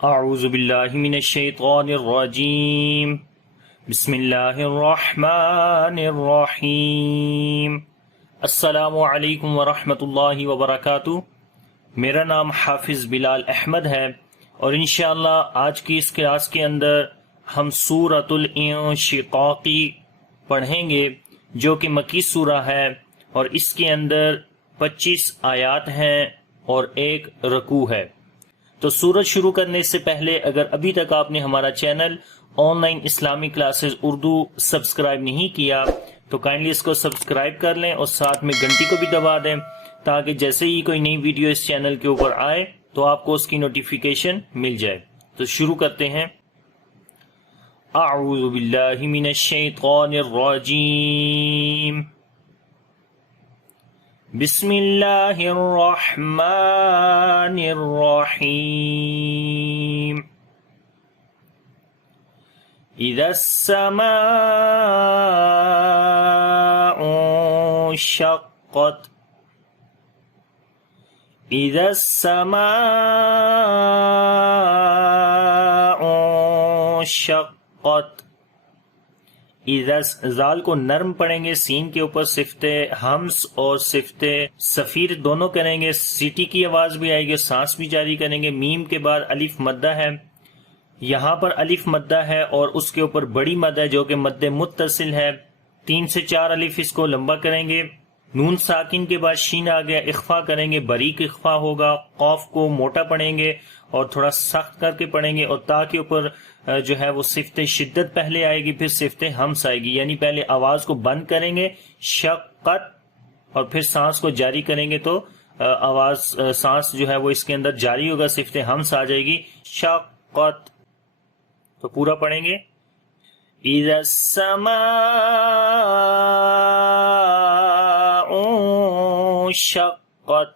اعوذ باللہ من الشیطان الرجیم بسم اللہ الرحمن الرحیم السلام علیکم ورحمۃ اللہ وبرکاتہ۔ میرا نام حافظ بلال احمد ہے اور انشاءاللہ آج کی اس کلاس کے اندر ہم سورۃ الانشقاق پڑھیں گے جو کہ مکی سورہ ہے اور اس کے اندر 25 آیات ہیں اور ایک رکوع ہے۔ تو سورت شروع کرنے سے پہلے اگر ابھی تک آپ نے ہمارا چینل آن لائن اسلامی کلاسز اردو سبسکرائب نہیں کیا تو کائنڈلی اس کو سبسکرائب کر لیں اور ساتھ میں گھنٹی کو بھی دبا دیں تاکہ جیسے ہی کوئی نئی ویڈیو اس چینل کے اوپر آئے تو آپ کو اس کی نوٹیفیکیشن مل جائے۔ تو شروع کرتے ہیں۔ اعوذ باللہ من الشیطان الرجیم بسم اللہ الرحمن الرحیم اذا السماء انشقت اذا السماء انشقت۔ اذا زال کو نرم پڑھیں گے، سین کے اوپر صفت ہمس اور صفت صفیر دونوں کریں گے، سیٹی کی آواز بھی آئے گی، سانس بھی جاری کریں گے۔ میم کے بعد الف مدہ ہے، یہاں پر الف مدہ ہے اور اس کے اوپر بڑی مد ہے جو کہ مد متصل ہے، 3 سے 4 الف اس کو لمبا کریں گے۔ نون ساکن کے بعد شین آ گیا، اخفا کریں گے، باریک اخفا ہوگا۔ قاف کو موٹا پڑھیں گے اور تھوڑا سخت کر کے پڑھیں گے اور تا کے اوپر جو ہے وہ صفت شدت پہلے آئے گی، پھر صفت ہمس آئے گی، یعنی پہلے آواز کو بند کریں گے شقت اور پھر سانس کو جاری کریں گے تو آواز سانس جو ہے وہ اس کے اندر جاری ہوگا، صفت ہمس آ جائے گی شقت۔ تو پورا پڑھیں گے۔ اذا السماء انشقت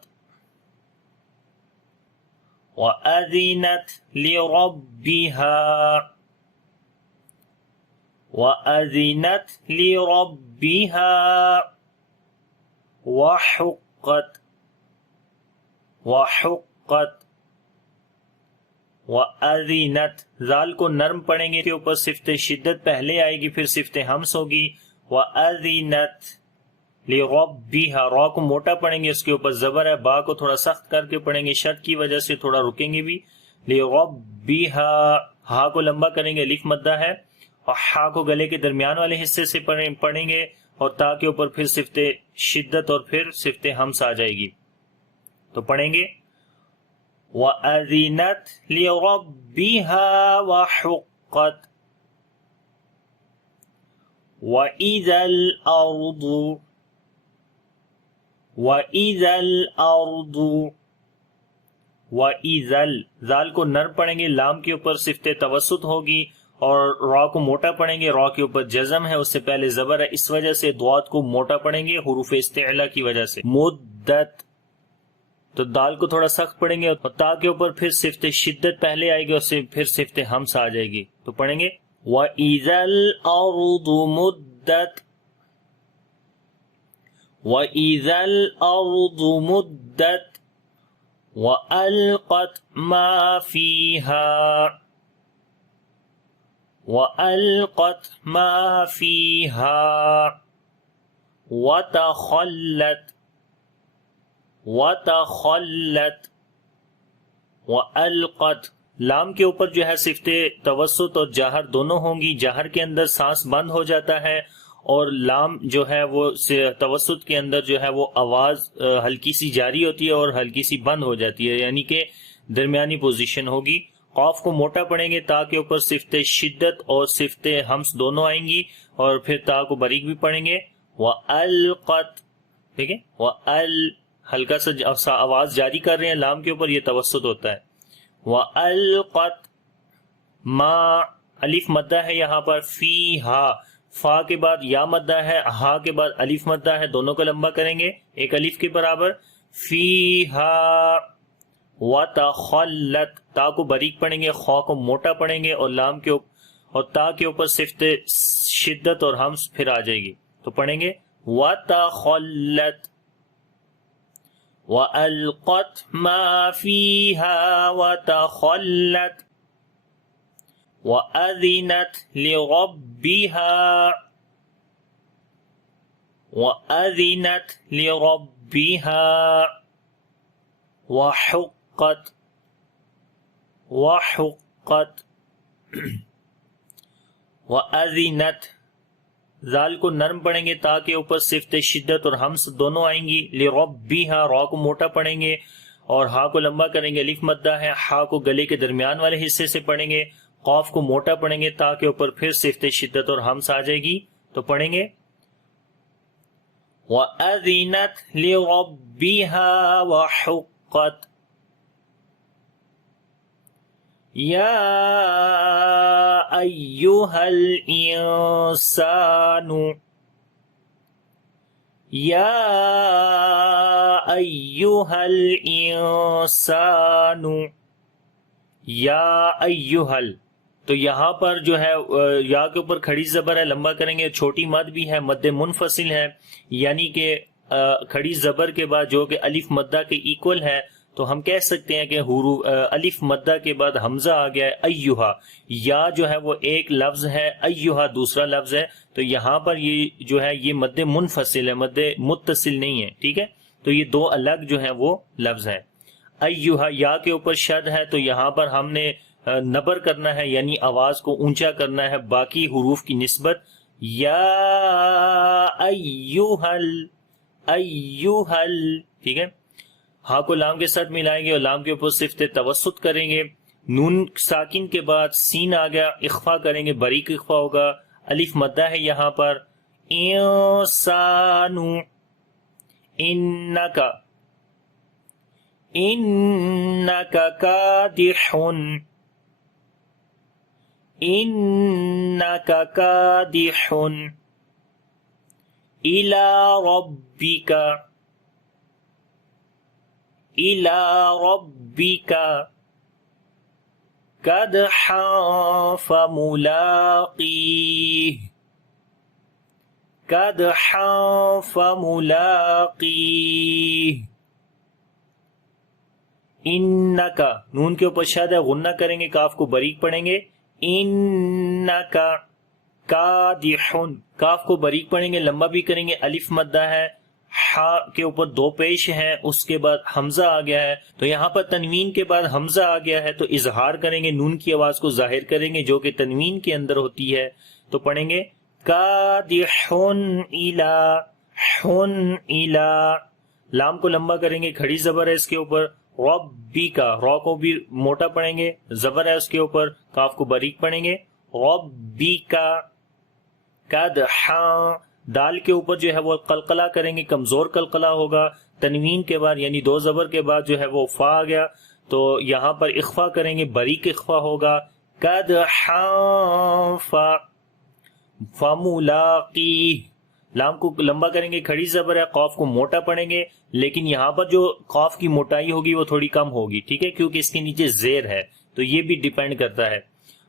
وَأَذِنَتْ لِرَبِّهَا وَأَذِنَتْ لِرَبِّهَا وَحُقَّتْ وَحُقَّتْ وَأَذِنَتْ زال کو نرم پڑھیں گے، کے اوپر صفت شدت پہلے آئے گی، پھر صفت ہمس ہوگی۔ وَأَذِنَتْ لِرَبِّهَا را کو موٹا پڑھیں گے، اس کے اوپر زبر ہے، با کو تھوڑا سخت کر کے پڑھیں گے، شد کی وجہ سے تھوڑا رکیں گے بھی۔ لِرَبِّهَا ہا کو لمبا کریں گے، الف مدہ ہے، اور ہا کو گلے کے درمیان والے حصے سے پڑھیں گے اور تا کے اوپر پھر صفت شدت اور پھر صفت ہمس آ جائے گی۔ تو پڑھیں گے وَأَذِنَتْ لِرَبِّهَا وَحُقَّتْ وَإِذَا الْأَرْضُ وَإِذَا الْأَرْضُ وَإِذَا زال کو نرم پڑھیں گے، لام کے اوپر صفت توسط ہوگی اور را کو موٹا پڑھیں گے، را کے اوپر جزم ہے، اس سے پہلے زبر ہے، اس وجہ سے ضاد کو موٹا پڑھیں گے حروف استعلا کی وجہ سے۔ مدت تو دال کو تھوڑا سخت پڑھیں گے اور تا کے اوپر پھر صفت شدت پہلے آئے گی اور پھر صفت ہمس آ جائے گی۔ تو پڑھیں گے وَإِذَا الْأَرْضُ مُدَّتْ وَإِذَا الْأَرْضُ مُدَّتْ وَأَلْقَتْ مَا فِيهَا وَأَلْقَتْ مَا فِيهَا وَتَخَلَّتْ وَتَخَلَّتْ وَأَلْقَتْ لام کے اوپر جو ہے صفت توسط اور جہر دونوں ہوں گی، جہر کے اندر سانس بند ہو جاتا ہے اور لام جو ہے وہ توسط کے اندر جو ہے وہ آواز ہلکی سی جاری ہوتی ہے اور ہلکی سی بند ہو جاتی ہے، یعنی کہ درمیانی پوزیشن ہوگی۔ قاف کو موٹا پڑھیں گے، تا کے اوپر صفت شدت اور صفت ہمس دونوں آئیں گی اور پھر تا کو باریک بھی پڑھیں گے۔ وَأَلْقَتْ ٹھیک ہے، وَأَلْ ہلکا سا آواز جاری کر رہے ہیں لام کے اوپر، یہ توسط ہوتا ہے۔ وَأَلْقَتْ ما الف مدہ ہے یہاں پر، فیہا فا کے بعد یا مدہ ہے، ہا کے بعد الف مدہ ہے، دونوں کو لمبا کریں گے ایک الف کے برابر۔ فیہا وَتَخَلَّتْ تا کو باریک پڑھیں گے، خا کو موٹا پڑھیں گے اور لام کے اور تا کے اوپر صفت شدت اور ہمس پھر آ جائے گی۔ تو پڑھیں گے وَتَخَلَّتْ وَأَلْقَتْ مَا فِيهَا وَتَخَلَّتْ وَأَذِنَتْ لِرَبِّهَا وَأَذِنَتْ لِرَبِّهَا وَحُقَّتْ وَحُقَّتْ وَأَذِنَتْ زال کو نرم پڑھیں گے تاکہ اوپر صفت شدت اور ہمس دونوں آئیں گی. لِرَبِّهَا را کو موٹا پڑھیں گے اور ہا کو لمبا کریں گے. الف مدہ ہے, ہا کو گلے کے درمیان والے حصے سے پڑھیں گے. قاف کو موٹا پڑھیں گے تاکہ اوپر پھر صفت شدت اور ہمس آ جائے گی. تو پڑھیں گے وَأَذِنَتْ لِرَبِّهَا وَحُقَّتْ یا ایہا الانسان یا ایہا الانسان یا ایہا. تو یہاں پر جو ہے یا کے اوپر کھڑی زبر ہے, لمبا کریں گے. چھوٹی مد بھی ہے, مد منفصل ہے, یعنی کہ کھڑی زبر کے بعد جو کہ الف مدہ کے ایکول ہے, تو ہم کہہ سکتے ہیں کہ حروف الف مدہ کے بعد حمزہ آ گیا ہے. ایہا یا جو ہے وہ ایک لفظ ہے, ایہا دوسرا لفظ ہے. تو یہاں پر یہ جو ہے یہ مد منفصل ہے, مد متصل نہیں ہے. ٹھیک ہے, تو یہ دو الگ جو ہیں وہ لفظ ہیں. ایہا یا کے اوپر شد ہے, تو یہاں پر ہم نے نبر کرنا ہے, یعنی آواز کو اونچا کرنا ہے باقی حروف کی نسبت. یا ایہل ایہل. ٹھیک ہے, ہاں کو لام کے ساتھ ملائیں گے اور لام کے اوپر صفت توسط کریں گے. نون ساکن کے بعد سین آ گیا, اخفا کریں گے, باریک اخفا ہوگا. الف مدہ ہے یہاں پر. انسانو انکا انکا کادحن انکا کادحن الی ربک الی ربک کدحا فملاقیہ کدحا فملاقیہ. انکا نون کے اوپر شد ہے, غنہ کریں گے, کاف کو باریک پڑھیں گے. انکا کادحن, کاف کو باریک پڑھیں گے, لمبا بھی کریں گے. الف مدہ ہے, ہا کے اوپر دو پیش ہیں, اس کے بعد حمزہ آ گیا ہے. تو یہاں پر تنوین کے بعد حمزہ آ گیا ہے, تو اظہار کریں گے, نون کی آواز کو ظاہر کریں گے جو کہ تنوین کے اندر ہوتی ہے. تو پڑھیں گے کادحن الی حن الی. لام کو لمبا کریں گے, کھڑی زبر ہے اس کے اوپر. ربی کا, را کو بھی موٹا پڑھیں گے, زبر ہے اس کے اوپر, کاف کو باریک پڑھیں گے. ربی کا کدحا. دال کے اوپر جو ہے وہ قلقلہ کریں گے, کمزور قلقلہ ہوگا. تنوین کے بعد یعنی دو زبر کے بعد جو ہے وہ فا آ گیا, تو یہاں پر اخفا کریں گے, باریک اخفا ہوگا. کدحا فملاقیہ. لام کو لمبا کریں گے, کھڑی زبر ہے, قاف کو موٹا پڑھیں گے, لیکن یہاں پر جو قاف کی موٹائی ہوگی وہ تھوڑی کم ہوگی. ٹھیک ہے, کیونکہ اس کے نیچے زیر ہے, تو یہ بھی ڈیپینڈ کرتا ہے.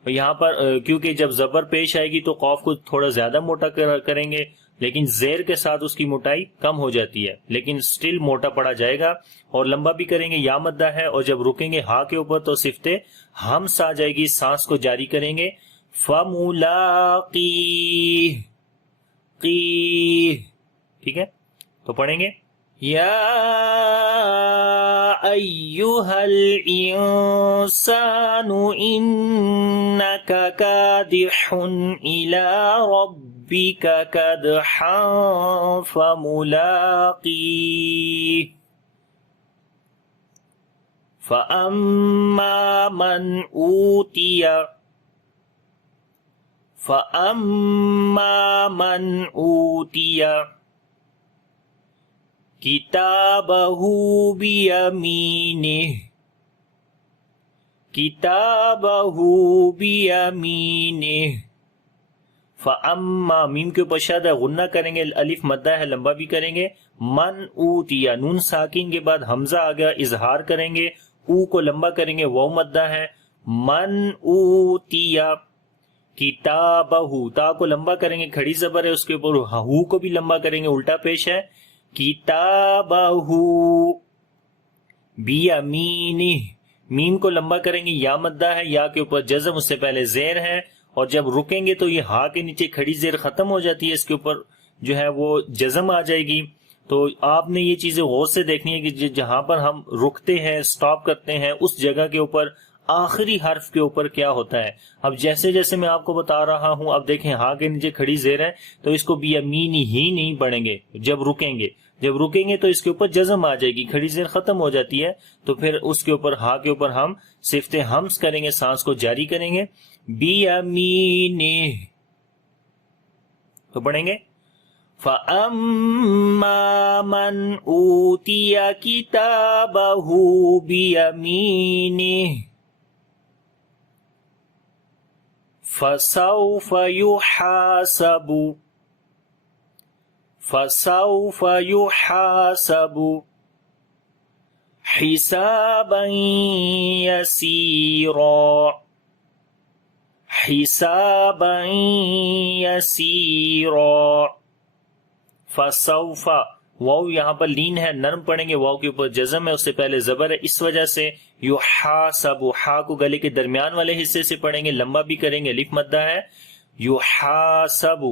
یہاں پر کیونکہ جب زبر پیش آئے گی تو قاف کو تھوڑا زیادہ موٹا کریں گے, لیکن زیر کے ساتھ اس کی موٹائی کم ہو جاتی ہے, لیکن سٹل موٹا پڑا جائے گا. اور لمبا بھی کریں گے, یا مدہ ہے, اور جب رکیں گے ہا کے اوپر تو صفت ہمس آ جائے گی, سانس کو جاری کریں گے. فملاقیہ قیہ. ٹھیک ہے, تو پڑھیں گے یا ایہا الانسان انک کادح الی ربک کدحا فملاقیہ. فَأَمَّا مَنْ أُوتِيَ کتابہ بیمینہ فَأَمَّا میم کے اوپر شد ہے, غنہ کریں گے, الف مدہ ہے, لمبا بھی کریں گے. من اوتیا, نون ساکن کے بعد حمزہ آ گیا, اظہار کریں گے, او کو لمبا کریں گے, واو مدہ ہے. من اوتیا کتابہ, تا کو لمبا کریں گے, کھڑی زبر ہے اس کے اوپر, ہو کو بھی لمبا کریں گے, الٹا پیش ہے. کتابہ بیمینہ, میم کو لمبا کریں گے، یا مدہ ہے، یا کے اوپر جزم، اس سے پہلے زیر ہے، اور جب رکیں گے تو یہ ہا کے نیچے کھڑی زیر ختم ہو جاتی ہے، اس کے اوپر جو ہے وہ جزم آ جائے گی۔ تو آپ نے یہ چیزیں غور سے دیکھنی ہے کہ جہاں پر ہم رکتے ہیں، سٹاپ کرتے ہیں، اس جگہ کے اوپر آخری حرف کے اوپر کیا ہوتا ہے۔ اب جیسے جیسے میں آپ کو بتا رہا ہوں، اب دیکھیں ہا کے نیچے کھڑی زیر ہے تو اس کو بیمینی ہی نہیں پڑھیں گے، جب رکیں گے تو اس کے اوپر جزم آ جائے گی، کھڑی زیر ختم ہو جاتی ہے، تو پھر اس کے اوپر ہا کے اوپر ہم صفت ہمس کریں گے، سانس کو جاری کریں گے، بیمینی، تو پڑھیں گے فَأَمَّا مَنْ أُوتِيَ كِتَابَهُ بِيَمِينِهِ فَسَوْفَ يُحَاسَبُ حِسَابًا يَسِيرًا فَسَوْفَ، واو یہاں پر لین ہے، نرم پڑھیں گے، واو کے اوپر جزم ہے، اس سے پہلے زبر ہے، اس وجہ سے یحاسب، ہا کو گلے کے درمیان والے حصے سے پڑھیں گے، لمبا بھی کریں گے، الف مدہ ہے، یحاسب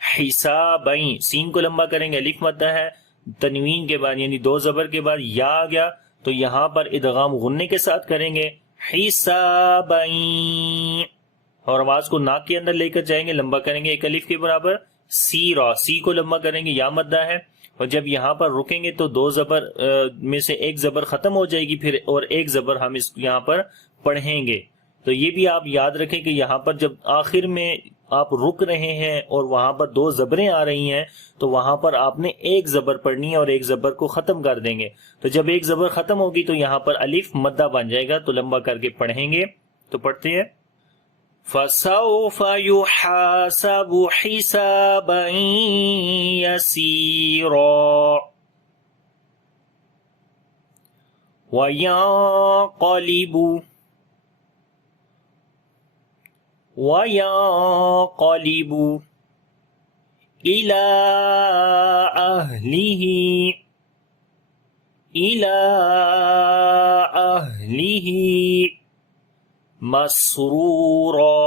حسابین، سین کو لمبا کریں گے، الف مدہ ہے، تنوین کے بعد یعنی دو زبر کے بعد یا آ گیا تو یہاں پر ادغام غنے کے ساتھ کریں گے، حسابین، اور آواز کو ناک کے اندر لے کر جائیں گے، لمبا کریں گے ایک الف کے برابر، سیرا، سی کو لمبا کریں گے، یا مدہ ہے، اور جب یہاں پر رکیں گے تو دو زبر میں سے ایک زبر ختم ہو جائے گی، پھر اور ایک زبر ہم اس یہاں پر پڑھیں گے۔ تو یہ بھی آپ یاد رکھیں کہ یہاں پر جب آخر میں آپ رک رہے ہیں اور وہاں پر دو زبریں آ رہی ہیں تو وہاں پر آپ نے ایک زبر پڑھنی ہے اور ایک زبر کو ختم کر دیں گے، تو جب ایک زبر ختم ہوگی تو یہاں پر الف مدہ بن جائے گا، تو لمبا کر کے پڑھیں گے، تو پڑھتے ہیں فَسَوْفَ يُحَاسَبُ حِسَابًا يَسِيرًا وَيَنْقَلِبُ إِلَى أَهْلِهِ مسرورا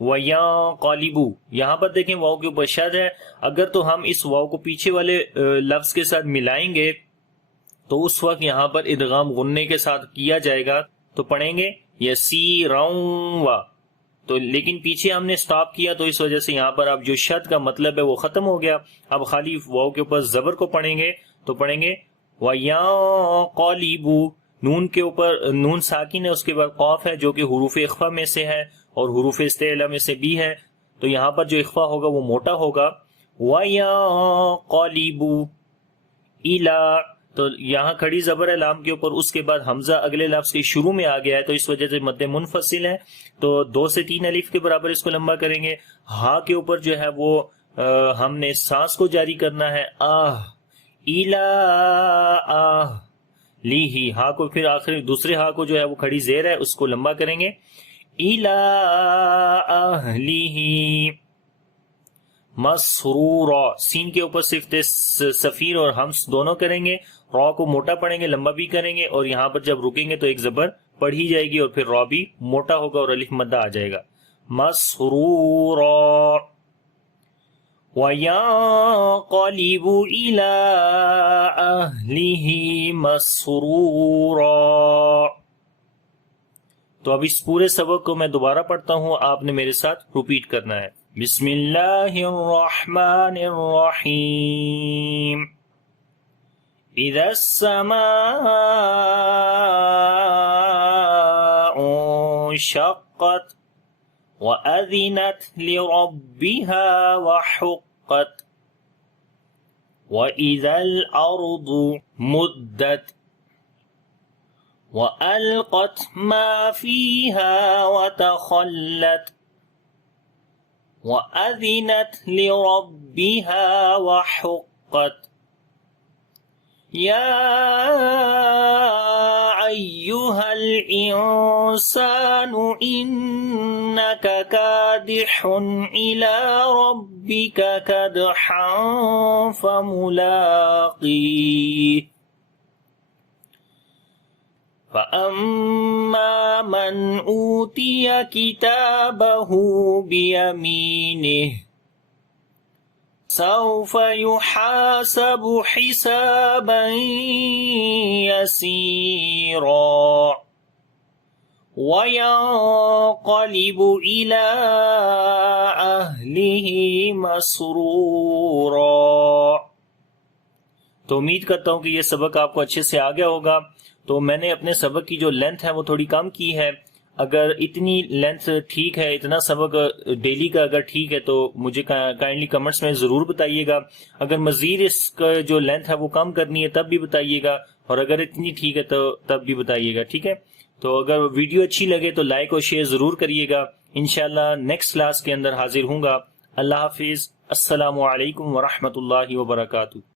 وَيَنْقَلِبُ، یہاں پر دیکھیں واو کے اوپر شد ہے، اگر تو ہم اس واو کو پیچھے والے لفظ کے ساتھ ملائیں گے تو اس وقت یہاں پر ادغام غنے کے ساتھ کیا جائے گا، تو پڑھیں گے یسیرا، تو لیکن پیچھے ہم نے سٹاپ کیا تو اس وجہ سے یہاں پر اب جو شد کا مطلب ہے وہ ختم ہو گیا، اب خالی واو کے اوپر زبر کو پڑھیں گے، تو پڑھیں گے وَيَنْقَلِبُ، نون کے اوپر نون ساکن ہے، اس کے بعد قاف ہے جو کہ حروف اخفا میں سے ہے اور حروف استعلا میں سے بھی ہے، تو یہاں پر جو اخفا ہوگا وہ موٹا ہوگا، وَيَنْقَلِبُ إِلَى، تو یہاں کھڑی زبر ہے لام کے اوپر، اس کے بعد حمزہ اگلے لفظ کے شروع میں آ گیا ہے تو اس وجہ سے مد منفصل ہے، تو 2 سے 3 الف کے برابر اس کو لمبا کریں گے، ہا کے اوپر جو ہے وہ ہم نے سانس کو جاری کرنا ہے، لیہی، ہا کو پھر آخر دوسرے ہا کو جو ہے وہ کھڑی زیر ہے اس کو لمبا کریں گے، اِلَىٰ أَهْلِهِ مسرورا، سین کے اوپر صفت سفیر اور ہمس دونوں کریں گے، را کو موٹا پڑھیں گے، لمبا بھی کریں گے، اور یہاں پر جب رکیں گے تو ایک زبر پڑھی جائے گی اور پھر را بھی موٹا ہوگا اور الف مدہ آ جائے گا، مسرورا وَيَنْقَلِبُ إِلَىٰ أَهْلِهِ مَسْرُورًا۔ تو اب اس پورے سبق کو میں دوبارہ پڑھتا ہوں، آپ نے میرے ساتھ ریپیٹ کرنا ہے۔ بسم اللہ الرحمن الرحیم، اذا السماء انشقت وَأَذِنَتْ لِرَبِّهَا وَحُقَّتْ وَإِذَا الْأَرْضُ مُدَّتْ وَأَلْقَتْ مَا فِيهَا وَتَخَلَّتْ وَأَذِنَتْ لِرَبِّهَا وَحُقَّتْ يَا أَيُّهَا الإنسان إنك كادح إلى ربك كدحا فملاقيه فأما من أوتي كتابه بيمينه سوف يحاسب حسابا يسيرا وينقلب إلى أهله مسرورا۔ تو امید کرتا ہوں کہ یہ سبق آپ کو اچھے سے آ گیا ہوگا۔ تو میں نے اپنے سبق کی جو لینتھ ہے وہ تھوڑی کم کی ہے، اگر اتنی لینتھ ٹھیک ہے، اتنا سبق ڈیلی کا اگر ٹھیک ہے تو مجھے کائنڈلی کمنٹس میں ضرور بتائیے گا۔ اگر مزید اس کا جو لینتھ ہے وہ کم کرنی ہے تب بھی بتائیے گا، اور اگر اتنی ٹھیک ہے تو تب بھی بتائیے گا، ٹھیک ہے؟ تو اگر ویڈیو اچھی لگے تو لائک اور شیئر ضرور کریے گا۔ انشاءاللہ نیکسٹ کلاس کے اندر حاضر ہوں گا۔ اللہ حافظ۔ السلام علیکم ورحمۃ اللہ وبرکاتہ۔